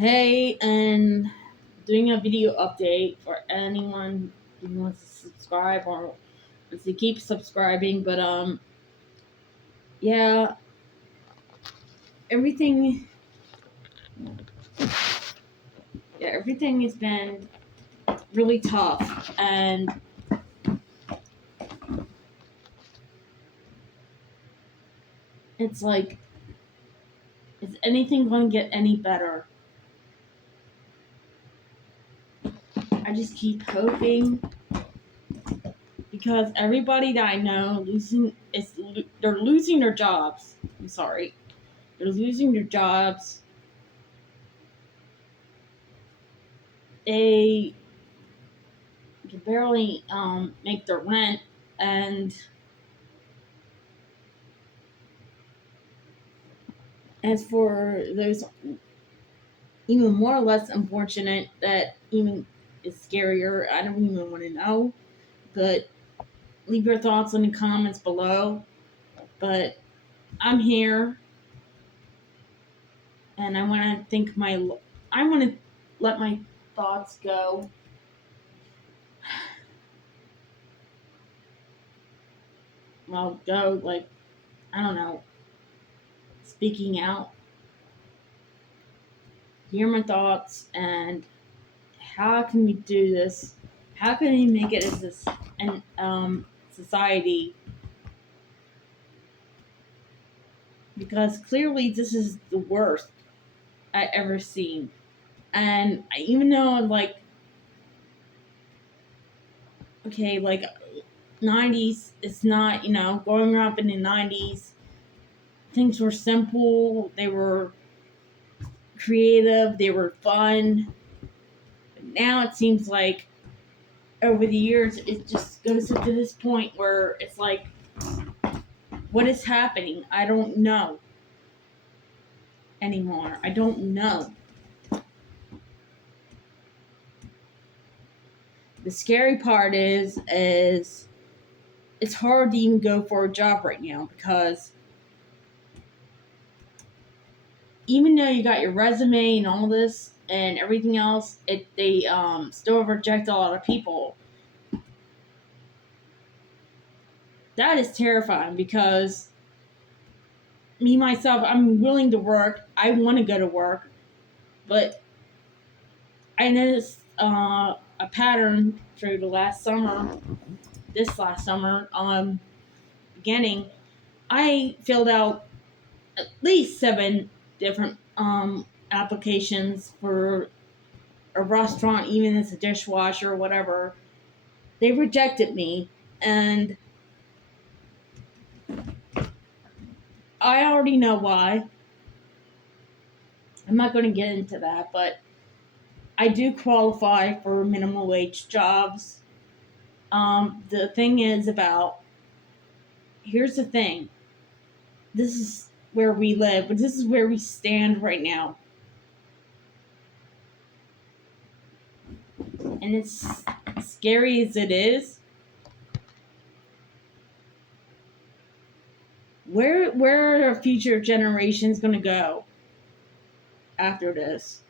Hey, and doing a video update for anyone who wants to subscribe or wants to keep subscribing. But yeah, everything, everything has been really tough, and it's like, is anything going to get any better? I just keep hoping because everybody that I know they're losing their jobs. I'm sorry, they're losing their jobs. They can barely make their rent, and as for those even more or less unfortunate, that even is scarier, I don't even want to know. But leave your thoughts in the comments below. But I'm here, and I want to let my thoughts go. Well, go like, I don't know, speaking out, hear my thoughts, and how can we do this? How can we make it as this and society? Because clearly this is the worst I ever seen. And even though like, okay, like 90s, it's not, growing up in the 90s, things were simple, they were creative, they were fun. But now it seems like over the years it just goes up to this point where it's like, what is happening? I don't know anymore. I don't know. The scary part is it's hard to even go for a job right now because even though you got your resume and all this and everything else, they still reject a lot of people. That is terrifying because me myself, I'm willing to work. I want to go to work, but I noticed a pattern through this last summer, beginning. I filled out at least 7 different applications for a restaurant, even as a dishwasher or whatever. They rejected me, and I already know why. I'm not going to get into that, but I do qualify for minimum wage jobs. The thing is about, here's the thing. This is where we live, but this is where we stand right now. And it's scary as it is. Where are future generations going to go after this?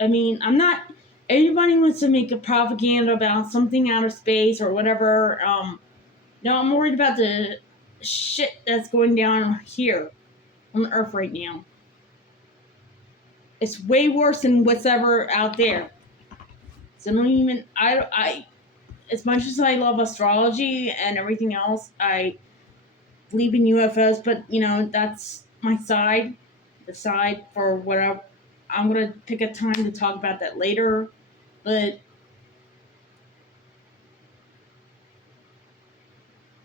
I mean, I'm not. Everybody wants to make a propaganda about something out of space or whatever. No, I'm worried about the shit that's going down here on the Earth right now. It's way worse than what's ever out there. So I don't even. I as much as I love astrology and everything else, I believe in UFOs. But that's my side. The side for whatever. I'm gonna pick a time to talk about that later. But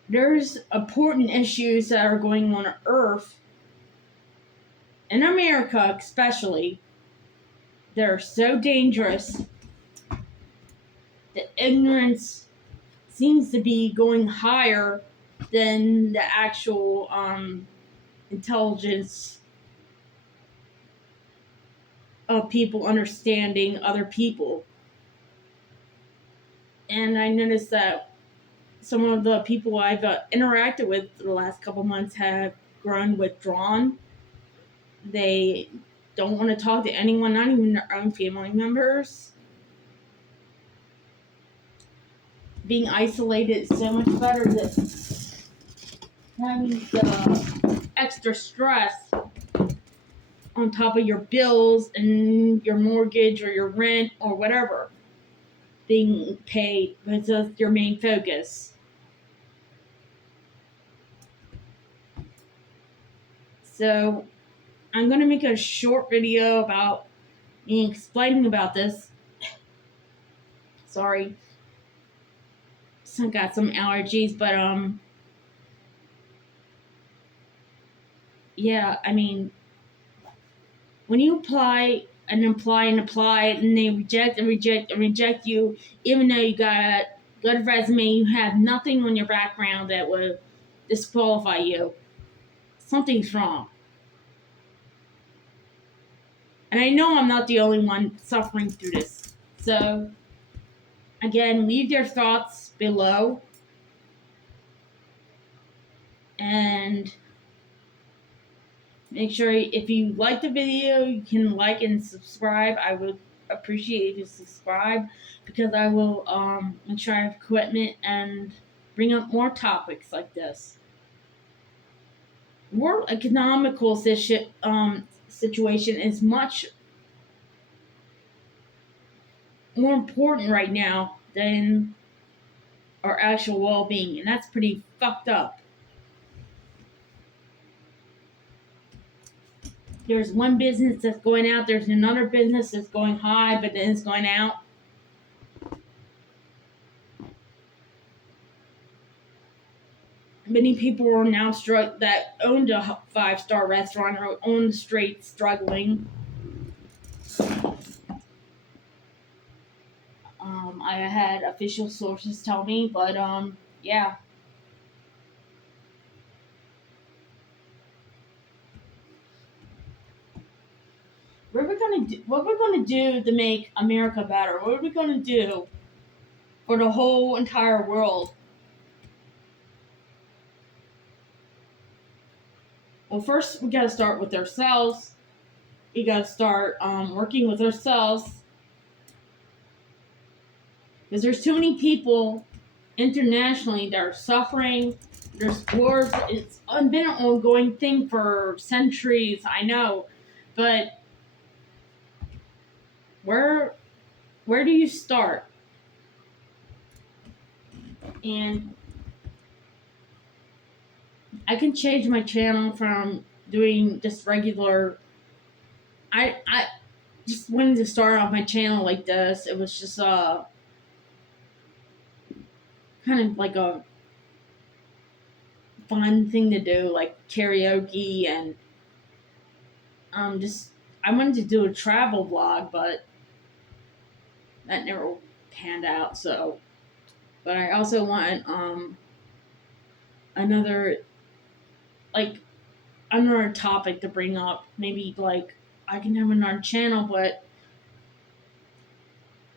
there's important issues that are going on Earth, in America especially, that are so dangerous. The ignorance seems to be going higher than the actual intelligence of people understanding other people. And I noticed that some of the people I've interacted with the last couple months have grown withdrawn. They don't want to talk to anyone, not even their own family members. Being isolated is so much better than having the extra stress on top of your bills and your mortgage or your rent or whatever being paid, because that's your main focus. So I'm going to make a short video about me explaining about this. Sorry, I got some allergies, but yeah, I mean, when you apply and apply and apply and they reject and reject and reject you, even though you got a good resume, you have nothing on your background that would disqualify you. Something's wrong. And I know I'm not the only one suffering through this. So, again, leave your thoughts below. And make sure if you like the video, you can like and subscribe. I would appreciate if you subscribe, because I will make sure I have equipment and bring up more topics like this. World economical situation is much more important right now than our actual well-being, and that's pretty fucked up. There's one business that's going out, there's another business that's going high, but then it's going out. Many people are now that owned a 5-star restaurant or on the street struggling. I had official sources tell me, but yeah. What we're gonna do to make America better? What are we gonna do for the whole entire world? Well, first we gotta start with ourselves. We gotta start working with ourselves, because there's too many people internationally that are suffering. There's wars. It's been an ongoing thing for centuries, I know, but where do you start? And I can change my channel from doing just regular. I just wanted to start off my channel like this. It was just kind of like a fun thing to do, like karaoke, and just I wanted to do a travel vlog, but that never panned out. So, but I also want another like another topic to bring up. Maybe like I can have another channel, but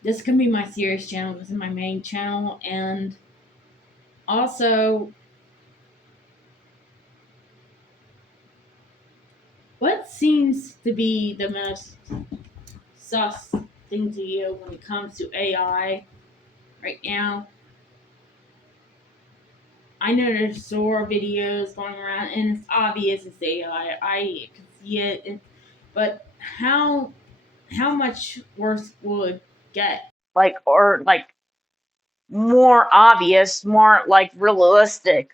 this can be my serious channel. This is my main channel, and also, what seems to be the most sus thing to you when it comes to AI right now? I know there's Sora videos going around, and it's obvious it's AI. I can see it, but how much worse will it get? Like, or like more obvious, more like realistic,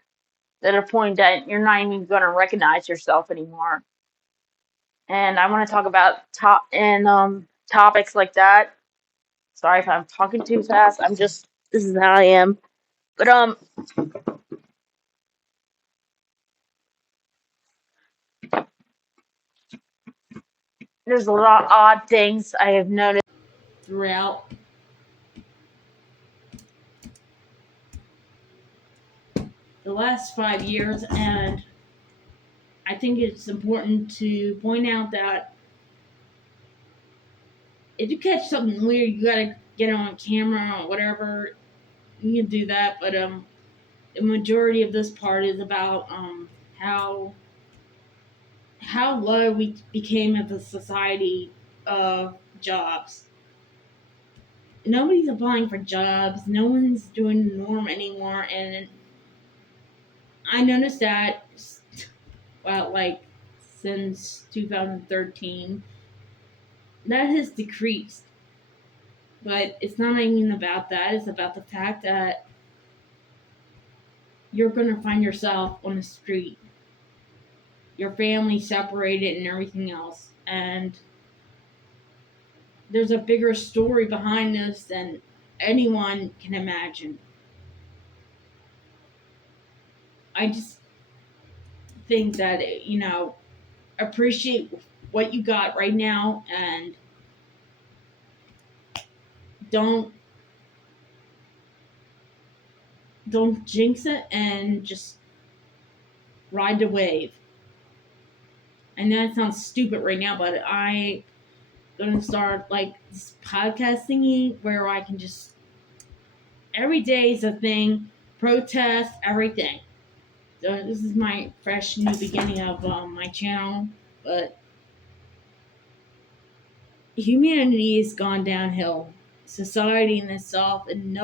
to the point that you're not even going to recognize yourself anymore. And I want to talk about topics like that. Sorry if I'm talking too fast. This is how I am. But there's a lot of odd things I have noticed throughout the last 5 years, and I think it's important to point out that if you catch something weird, you gotta get it on camera or whatever. You can do that, but the majority of this part is about how how low we became as a society of jobs. Nobody's applying for jobs. No one's doing the norm anymore. And I noticed that, well, like since 2013, that has decreased. But it's not even about that. It's about the fact that you're going to find yourself on the street, your family separated, and everything else. And there's a bigger story behind this than anyone can imagine. I just think that, appreciate what you got right now and don't don't jinx it and just ride the wave. And that sounds stupid right now, but I gonna start like this podcast thingy where I can just every day is a thing, protest everything. So this is my fresh new beginning of my channel, but humanity has gone downhill. Society in itself, and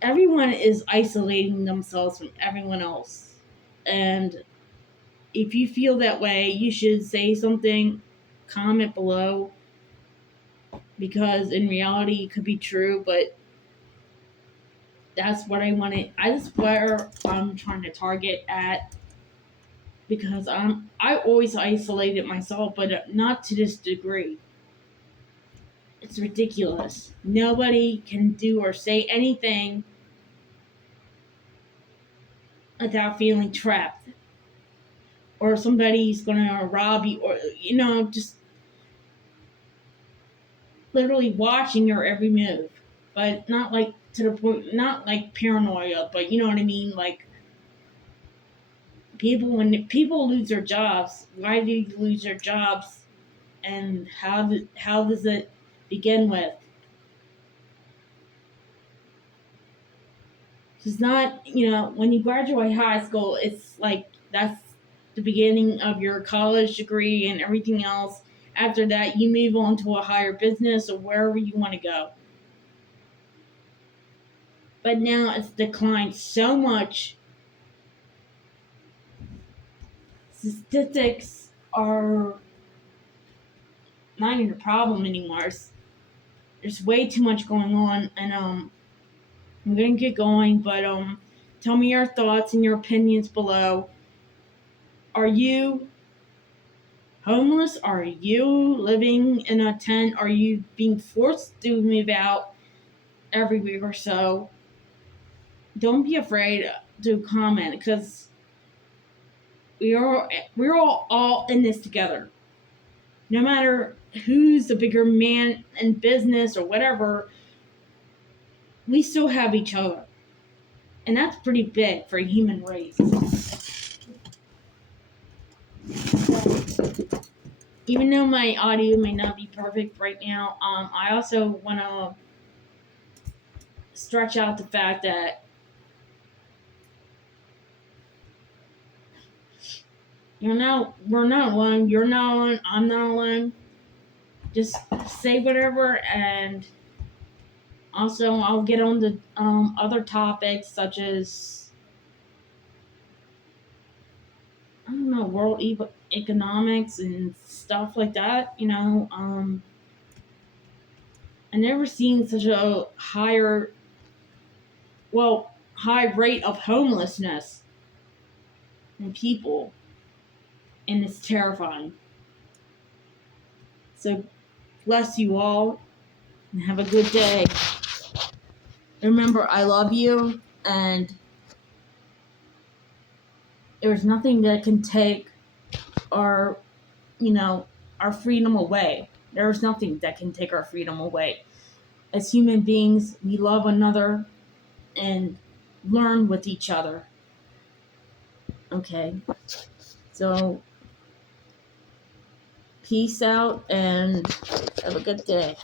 everyone is isolating themselves from everyone else. And if you feel that way, you should say something, comment below, because in reality it could be true, but that's what I wanted. That's where I'm trying to target at, because I always isolated myself, but not to this degree. It's ridiculous. Nobody can do or say anything without feeling trapped, or somebody's gonna rob you, or just literally watching your every move. But not like to the point, not like paranoia, but you know what I mean. Like when people lose their jobs, why do you lose their jobs, and how does it begin with? It's not, when you graduate high school, it's like that's the beginning of your college degree and everything else. After that, you move on to a higher business or wherever you want to go. But now it's declined so much. Statistics are not even a problem anymore. There's way too much going on, and I'm gonna get going, but tell me your thoughts and your opinions below. Are you homeless? Are you living in a tent? Are you being forced to move out every week or so? Don't be afraid to comment, because we're all in this together. No matter who's the bigger man in business or whatever, we still have each other. And that's pretty big for a human race. Even though my audio may not be perfect right now, I also want to stretch out the fact that we're not alone. You're not alone. I'm not alone. Just say whatever, and also I'll get on to other topics such as, I don't know, world economics and stuff like that. I never seen such a high rate of homelessness in people, and it's terrifying. So bless you all, and have a good day. Remember, I love you, and there's nothing that can take our, our freedom away. There's nothing that can take our freedom away. As human beings, we love one another and learn with each other. Okay? So, peace out and have a good day.